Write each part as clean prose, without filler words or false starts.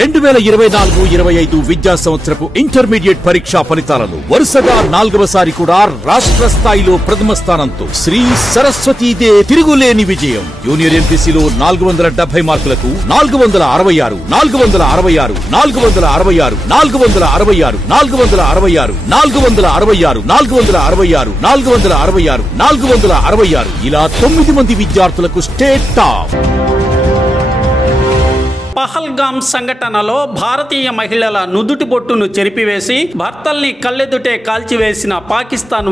2024-25 విద్యా సంవత్సరపు ఇంటర్మీడియట్ పరీక్షా ఫలితాలను వరుసగా 4వసారి కూడా రాష్ట్ర స్థాయిలో ప్రథమ స్థానంతో శ్రీ సరస్వతీదే తిరుగులేని విజయం. జూనియర్ ఎంపీసీలో 470 మార్కులకు 466, 466, 466, 466, 466, 466, 466, 466, 466 ఇలా 9 మంది విద్యార్థులకు స్టేట్ టాప్. పహల్గామ్ సంఘటనలో భారతీయ మహిళల నుదుటి బొట్టును చెరిపివేసి భర్తల్ని కళ్ళెదుటే కాల్చివేసిన పాకిస్తాన్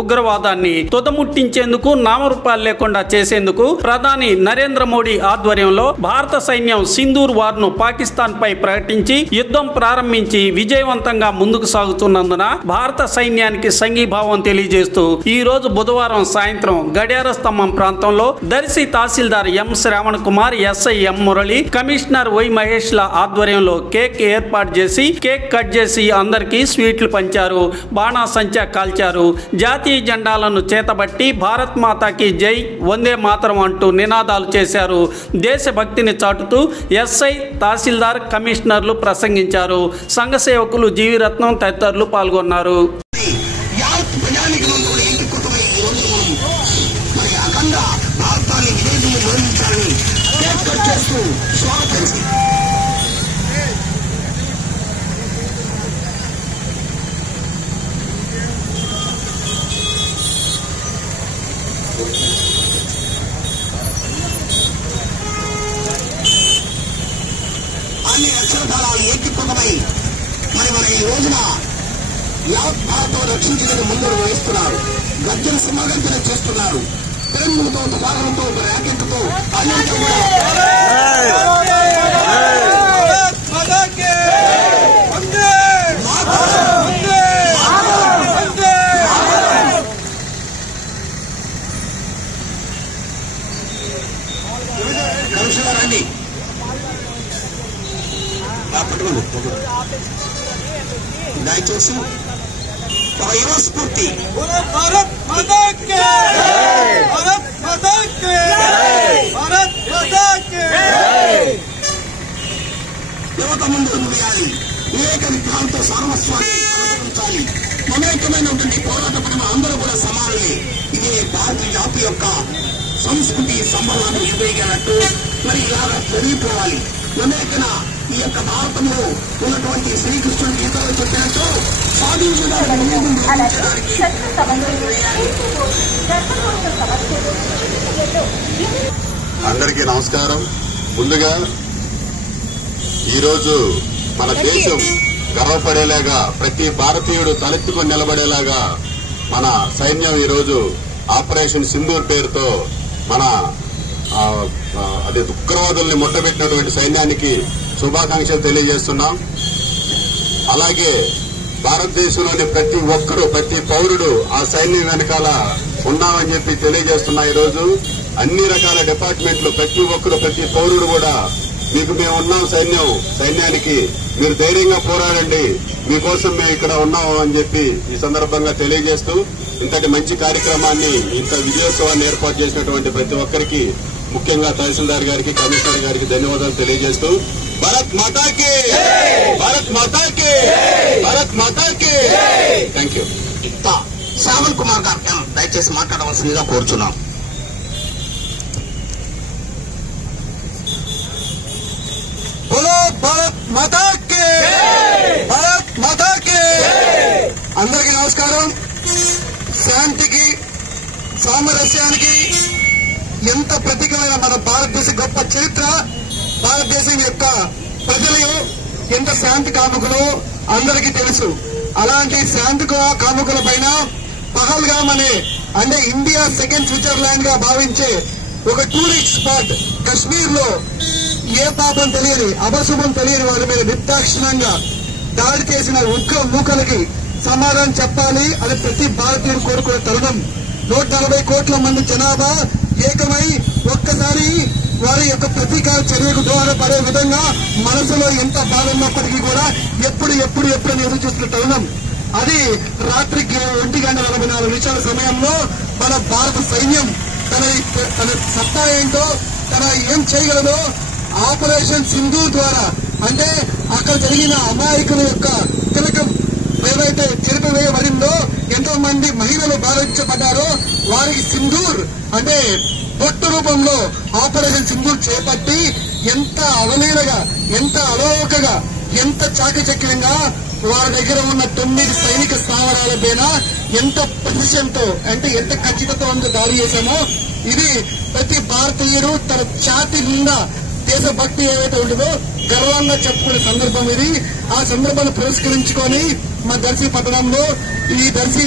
ఉగ్రవాదాన్ని తుదముట్టించేందుకు నామరూపాలు లేకుండా చేసేందుకు ప్రధాని నరేంద్ర మోడీ ఆధ్వర్యంలో భారత సైన్యం సింధూర్ వార్ ను పాకిస్తాన్ పై ప్రకటించి యుద్ధం ప్రారంభించి విజయవంతంగా ముందుకు సాగుతున్నందున భారత సైన్యానికి సంఘీభావం తెలియజేస్తూ ఈ రోజు బుధవారం సాయంత్రం గడియార స్తంభం ప్రాంతంలో Darsi tahsildar M Shravan Kumar, SI M Murali, commissioner Y Mahesh ల ఆధ్వర్యంలో కేక్ ఏర్పాటు చేసి కేక్ కట్ చేసి అందరికీ స్వీట్లు పంచారు. బాణాసంచా కాల్చారు. జాతీయ జెండాలను చేతబట్టి భారత్ మాతాకి జై, వందే మాతరం అంటూ నినాదాలు చేశారు. దేశభక్తిని చాటుతూ ఎస్ఐ, తహసీల్దార్, కమిషనర్లు ప్రసంగించారు. సంఘ సేవకులు జీవిరత్నం తదితరులు పాల్గొన్నారు. అన్ని అక్షరధారాలు ఏకీకృతమై మన ఈ రోజున యావత్ భారతం రక్షించడానికి ముందడు వేస్తున్నారు. గర్జన సింహగర్జన చేస్తున్నారు. తెలంగాణతో, తుఫానులతో, ర్యాకెట్లతో అన్నింటితో కూడా కమిషనర్ రండి. దయచేసి ఒక యువ స్ఫూర్తి యువత ముందుకు వేయాలి. వివేక విగ్రహాలతో సర్వస్వాన్ని అనుభవించాలి. మమేకమైనటువంటి పోరాట పడమ అందరూ కూడా సమానమే. ఇది భారతీయ జాతి యొక్క సంస్కృతి సంబంధాలు ఎదురయ్యేటట్టు మరి ఇలాగా పెరిగిపోవాలి. మమేకన ఈ యొక్క భారతంలో ఉన్నటువంటి శ్రీకృష్ణుడి గీతలో చెప్పినట్టు అందరికీ నమస్కారం. ముందుగా ఈరోజు మన దేశం గర్వపడేలాగా, ప్రతి భారతీయుడు తలెత్తుకొని నిలబడేలాగా మన సైన్యం ఈరోజు ఆపరేషన్ సింధూర్ పేరుతో మన ఉగ్రవాదుల్ని ముట్టబెట్టినటువంటి సైన్యానికి శుభాకాంక్షలు తెలియజేస్తున్నాం. అలాగే భారతదేశంలోని ప్రతి ఒక్కరూ, ప్రతి పౌరుడు ఆ సైన్యం వెనకాల ఉన్నామని చెప్పి తెలియజేస్తున్నా. ఈరోజు అన్ని రకాల డిపార్ట్మెంట్లు, ప్రతి ఒక్కరు, ప్రతి పౌరుడు కూడా మీకు మేము ఉన్నాం, సైన్యానికి మీరు ధైర్యంగా పోరాడండి, మీకోసం మేము ఇక్కడ ఉన్నాము అని చెప్పి ఈ సందర్భంగా తెలియజేస్తూ ఇంతటి మంచి కార్యక్రమాన్ని, ఇంత విజయోత్సవాన్ని ఏర్పాటు చేసినటువంటి ప్రతి ఒక్కరికి, ముఖ్యంగా తహసీల్దార్ గారికి, కమిషనర్ గారికి ధన్యవాదాలు తెలియజేస్తూ భారత్ మాతాకి, భారత్ మాతాకి, భారత్ మాతాకి. Thank you. శ్రావణ్ కుమార్ గారు దయచేసి మాట్లాడవలసిందిగా కోరుచున్నాం. భారత్ మాతాకి, భారత్ మాతాకి. అందరికీ నమస్కారం. శాంతికి, సామరస్యానికి ఎంత ప్రతీకమైన మన భారతదేశ గొప్ప చరిత్ర, భారతదేశం యొక్క ప్రజలు ఎంత శాంతి కాముకులు అందరికీ తెలుసు. అలాంటి శాంతి కాముకుల పైన పహల్గామ్ అంటే ఇండియా సెకండ్ స్విట్జర్లాండ్ గా భావించే ఒక టూరిస్ట్ స్పాట్ కశ్మీర్ లో ఏ పాపం తెలియని, అపశుభం తెలియని వారి మీద నిర్దాక్షిణ్యంగా దాడి చేసిన ఉగ్ర మూకలకి సమాధానం చెప్పాలి అని ప్రతి భారతీయుడు కోరుకునే తరుణం. 140 కోట్ల మంది జనాభా ఏకమై ఒక్కసారి వారి యొక్క ప్రతీకార చర్యకు దోహదపడే విధంగా మనసులో ఎంత బాధ ఉన్నప్పటికీ కూడా ఎప్పుడు ఎదురు చూస్తున్న తరుణం. అది రాత్రి 1:44 సమయంలో మన భారత సైన్యం తన సత్తా ఏంటో, తన ఏం చేయగలదో ఆపరేషన్ సింధూర్ ద్వారా జరిగిన అమాయకుల యొక్క తిలకం ఏవైతే చెరిపివేయబడిందో, ఎంతో మంది మహిళలు బాధించబడ్డారో వారికి సింధూర్ అంటే బొట్టు రూపంలో ఆపరేషన్ సింధూర్ చేపట్టి ఎంత అవలీలగా, ఎంత అలవోకగా, ఎంత చాకచక్యంగా వారి దగ్గర ఉన్న 9 సైనిక స్థావరాల పైన ఎంత ప్రెసిషన్తో అంటే ఎంత ఖచ్చితత్వంతో దాడి చేశామో ఇది ప్రతి భారతీయుడు తన ఛాతి నిండా దేశభక్తి ఏవైతే ఉంటుందో గర్వంగా చెప్పుకునే సందర్భం ఇది. ఆ సందర్భాన్ని పురస్కరించుకొని మా దర్శి పట్టణంలో ఈ దర్శి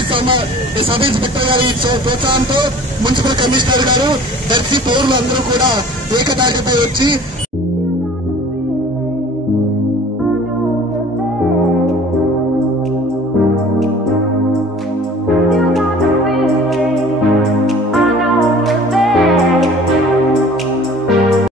సబ్ ఇన్స్పెక్టర్ గారి ప్రోత్సాహంతో మున్సిపల్ కమిషనర్ గారు, దర్శి పౌరులు అందరూ కూడా ఏకతాటిపై వచ్చి